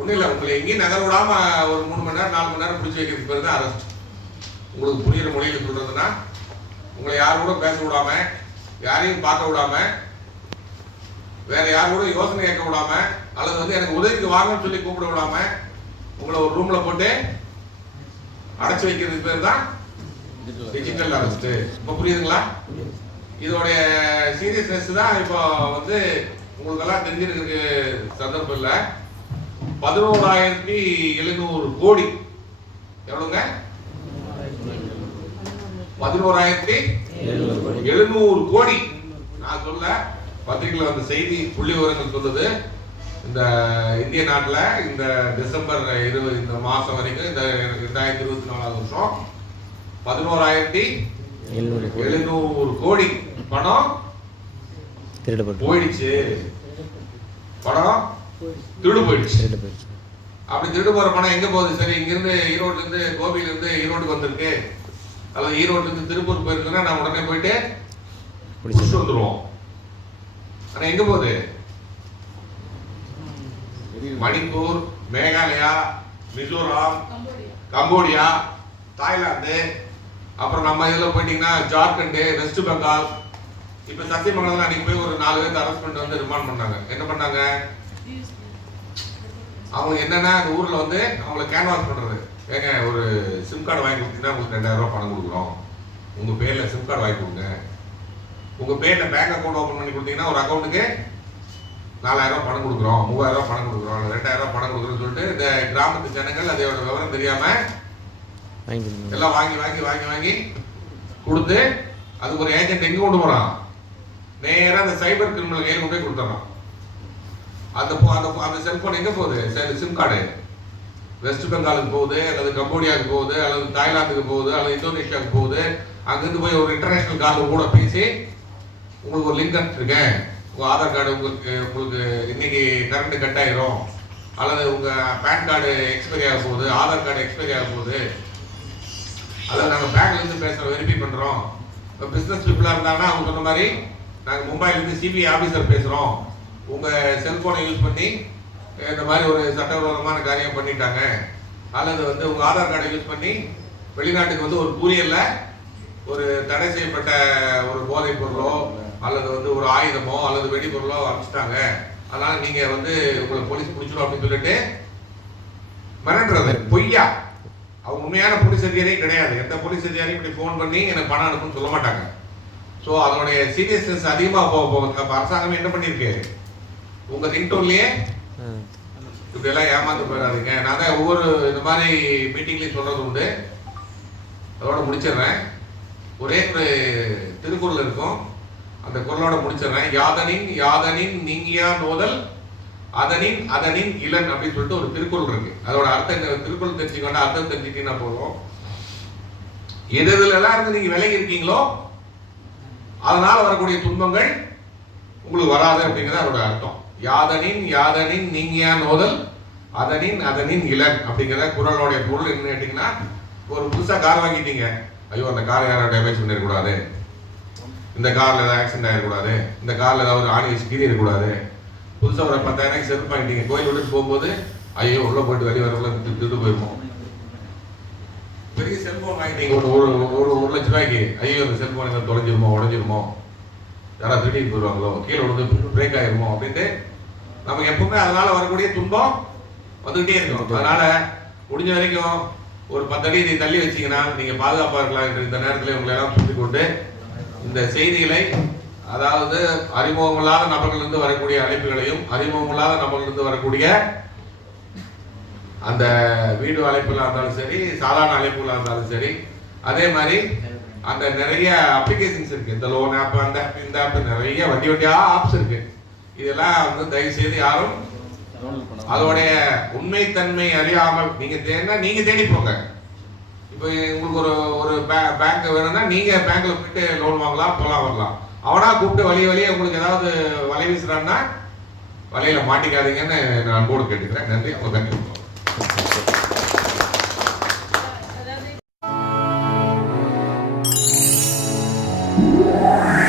ஒன்றும் இல்லை உங்களை எங்கேயும் நகர விடாம ஒரு மூணு மணி நேரம் நாலு மணி நேரம் பிடிச்சி வைக்கிறதுக்கு பேர் தான் அரெஸ்ட் உங்களுக்கு புரியுற மொழியில் சொல்றதுன்னா உங்களை யார் கூட பேச விடாம யாரையும் பார்க்க விடாம வேற யார் கூட யோசனை கேட்க விடாம அல்லது வந்து எனக்கு உதவிக்கு வாங்கன்னு சொல்லி கூப்பிட விடாம உங்களை ஒரு ரூம்ல போட்டு அடைச்சு வைக்கிறதுக்கு பேர் தான் டிஜிட்டல் அரெஸ்ட் இப்போ புரியுதுங்களா? இதோடைய சீரியஸ்னஸ் தான் இப்போ வந்து உங்களுக்கெல்லாம் தெரிஞ்சிருக்கிறதுக்கு சந்தர்ப்பம் இல்லை. பதினோராயிரத்தி எழுநூறு கோடி. எவ்வளோங்க பதினோராயிரத்தி எழுநூறு கோடி. நான் சொல்ல பத்திரிகையில் வந்த செய்தி புள்ளி விவரங்கள் சொல்லுது. இந்த இந்திய நாட்டில் இந்த டிசம்பர் இருபது இந்த மாதம் வரைக்கும் இந்த ரெண்டாயிரத்தி இருபத்தி நாலாவது வருஷம் பதினோராயிரத்தி எழுநூறு கோடி. பணம் போயிடுச்சு. பணம் திருடு போயிடுச்சு. அப்படி திருடு போற பணம் எங்க போகுது? சரி இங்கிருந்து ஈரோட்ல இருந்து கோபியில இருந்து ஈரோடுக்கு வந்திருக்கு. அல்லது ஈரோட்ல இருந்து திருப்பூர் போயிருக்குன்னா நான் உடனே போயிட்டு பிடிச்சி புடிச்சு வந்துருவோம். ஆனா எங்க போகுது? மணிப்பூர் மேகாலயா மிசோரம் கம்போடியா. தாய்லாந்து அப்புறம் நம்ம இதில் போயிட்டீங்கன்னா ஜார்க்கண்டு வெஸ்ட் பெங்கால். இப்போ சத்தியமங்கலம் அன்னைக்கு போய் ஒரு நாலு பேர்த்து அரெஸ்ட் பண்ணிட்டு வந்து ரிமாண்ட் பண்ணாங்க. என்ன பண்ணாங்க? அவங்க என்னன்னா அந்த ஊர்ல வந்து அவங்கள கேன்வாஸ் பண்றது. ஏங்க ஒரு சிம் கார்டு வாங்கி கொடுத்தீங்கன்னா உங்களுக்கு ரெண்டாயிரம் ரூபாய் பணம் கொடுக்குறோம். உங்க பேர்ல சிம் கார்டு வாங்கி கொடுங்க. உங்க பேர்ல பேங்க் அக்கௌண்ட் ஓபன் பண்ணி கொடுத்தீங்கன்னா ஒரு அக்கௌண்ட்டுக்கு நாலாயிரம் ரூபாய் பணம் கொடுக்குறோம் மூவாயிரம் ரூபாய் பணம் கொடுக்குறோம். ரெண்டாயிரம் ரூபாய் பணம் கொடுக்குறோம்னு சொல்லிட்டு இந்த கிராமத்து ஜனங்கள் அதோட விவரம் தெரியாம வாங்கி எல்லாம் வாங்கி வாங்கி வாங்கி வாங்கி கொடுத்து அதுக்கு ஒரு ஏஜென்ட் எங்க கொண்டு போறான்? நேரா அந்த சைபர் கிரிமினல் கையில் கொண்டு போய் கொடுத்துறான் அந்த போ- அந்த அந்த செல்போன் எங்கே போகுது? சிம் கார்டு வெஸ்ட் பெங்காலுக்கு போகுது அல்லது கம்போடியாவுக்கு போகுது அல்லது தாய்லாந்துக்கு போகுது அல்லது இந்தோனேஷியாவுக்கு போகுது. அங்கேருந்து போய் ஒரு இன்டர்நேஷ்னல் கார்டு கூட பேசி உங்களுக்கு ஒரு லிங்க் அனுப்பிச்சிருக்கேன். உங்கள் ஆதார் கார்டு உங்களுக்கு உங்களுக்கு இன்னைக்கு கரண்ட் கட் ஆயிரும் அல்லது உங்கள் பேன் கார்டு எக்ஸ்பைரி ஆக போகுது ஆதார் கார்டு எக்ஸ்பைரி ஆக போகுது. அதாவது நாங்கள் பேங்க்லேருந்து பேசுகிறோம் வெரிஃபை பண்ணுறோம் இப்போ பிஸ்னஸ் பீப்புளாக இருந்தாங்கன்னா அவங்க சொன்ன மாதிரி நாங்கள் மும்பைலேருந்து சிபிஐ ஆஃபீஸர் பேசுகிறோம் உங்கள் செல்ஃபோனை யூஸ் பண்ணி இந்த மாதிரி ஒரு சட்டவிரோதமான காரியம் பண்ணிட்டாங்க. அல்லது வந்து உங்கள் ஆதார் கார்டை யூஸ் பண்ணி வெளிநாட்டுக்கு வந்து ஒரு கூரியர்ல ஒரு தடை செய்யப்பட்ட ஒரு போதைப் பொருளோ அல்லது வந்து ஒரு ஆயுதமோ அல்லது வெடிபொருளோ அனுப்பிச்சிட்டாங்க. அதனால் நீங்கள் வந்து உங்களை போலீஸ் பிடிச்சிடும் அப்படின்னு சொல்லிட்டு மிரட்டுறது பொய்யா? அவங்க உண்மையான போலீஸ் அதிகாரியே கிடையாது. எந்த போலீஸ் அதிகாரியும் இப்படி ஃபோன் பண்ணி எனக்கு பணம் அனுப்புன்னு சொல்ல மாட்டாங்க. ஸோ அதனுடைய சீரியஸ்னஸ் அதிகமாக போக போக அப்போ அரசாங்கமே என்ன பண்ணியிருக்கு? உங்க ரிங்டோன்லயே இப்படி எல்லாம் ஏமாந்து போயிடாதீங்க. நான் தான் ஒவ்வொரு இந்த மாதிரி மீட்டிங்லையும் சொல்றது உண்டு. அதோட முடிச்சிடுறேன். ஒரே ஒரு திருக்குறள் இருக்கும். அந்த குறளோட முடிச்சிடுறேன். யாதனின் யாதனின் நீங்கியா நோதல் அதனின் அதனின் இளன் அப்படின்னு சொல்லிட்டு ஒரு திருக்குறள் இருக்கு. அதோட அர்த்தம் திருக்குறள் தெரிஞ்சுக்கொண்டா அர்த்தம் தெரிஞ்சுக்கிட்டீங்கன்னா போதும். எது எதுல எல்லாம் இருந்து நீங்க விலகி இருக்கீங்களோ? அதனால வரக்கூடிய துன்பங்கள் உங்களுக்கு வராது அப்படிங்கிறது அதோட அர்த்தம். யாதனின் யாதனின் நீங்கியா நோதல் அதனின் அதனின் இளன் அப்படிங்கிற குரலோடைய பொருள் என்ன கேட்டிங்கன்னா ஒரு புதுசாக கார் வாங்கிட்டீங்க. ஐயோ அந்த கார் யாரும் டேமேஜ் பண்ணிடக்கூடாது. இந்த காரில் ஏதாவது ஆக்சிடென்ட் ஆகிடக்கூடாது இந்த காரில் ஏதாவது ஒரு ஆணி கீறி இருக்கக்கூடாது புதுசாக ஒரு பத்தாயிரம் செருப்பு வாங்கிட்டீங்க. கோயில் விட்டு போகும்போது ஐயோ உள்ளே போயிட்டு வெளியே வரக்குள்ள திட்டு போயிருப்போம். பெரிய செல்ஃபோன் வாங்கிட்டீங்க. ஒரு ஒரு ஒரு லட்ச ரூபாய்க்கு. ஐயோ அந்த செல்ஃபோன் எங்க தொலைஞ்சிருமோ உடஞ்சிருமோ. யாராவது திடீர்னு போயிடுவாங்களோ கீழே விழுந்து பிரேக் ஆயிருமோ அப்படின்ட்டு நமக்கு எப்பவுமே அதனால வரக்கூடிய துன்பம் வந்துகிட்டே இருக்கும். அதனால முடிஞ்ச வரைக்கும் ஒரு பத்தடி இதை தள்ளி வச்சீங்கன்னா நீங்க பாதுகாப்பா இருக்கலாம் இந்த நேரத்தில் உங்களை எல்லாம் சொல்லிக் கொண்டு இந்த செய்திகளை அதாவது அறிமுகமில்லாத நபர்களிலிருந்து வரக்கூடிய அழைப்புகளையும் அறிமுகமில்லாத நபர்களிலிருந்து வரக்கூடிய அந்த வீடியோ அழைப்புகளா இருந்தாலும் சரி சாதாரண அழைப்புகளா இருந்தாலும் சரி அதே மாதிரி அந்த நிறைய அப்ளிகேஷன்ஸ் இருக்கு. இந்த லோன் ஆப் அந்த ஆப் இந்த ஆப் நிறைய வண்டி வண்டியா ஆப்ஸ் இருக்கு. இதெல்லாம் வந்து தயவு செய்து யாரும் அதோடைய உண்மைத்தன்மை அறியாமல் நீங்க தேடினா நீங்க தேடி போங்க. இப்போ உங்களுக்கு ஒரு ஒரு பேங்க் வேணும்னா நீங்க பேங்க்ல போயிட்டு லோன் வாங்கலாம் போலாம் வரலாம். அவனா கூப்பிட்டு வழி வழியே உங்களுக்கு ஏதாவது வலை வீசுறான்னா வலையில மாட்டிக்காதீங்கன்னு நான் அன்போடு கேட்டுக்கிறேன். நன்றி. உங்கள் கண்டிப்பாக Música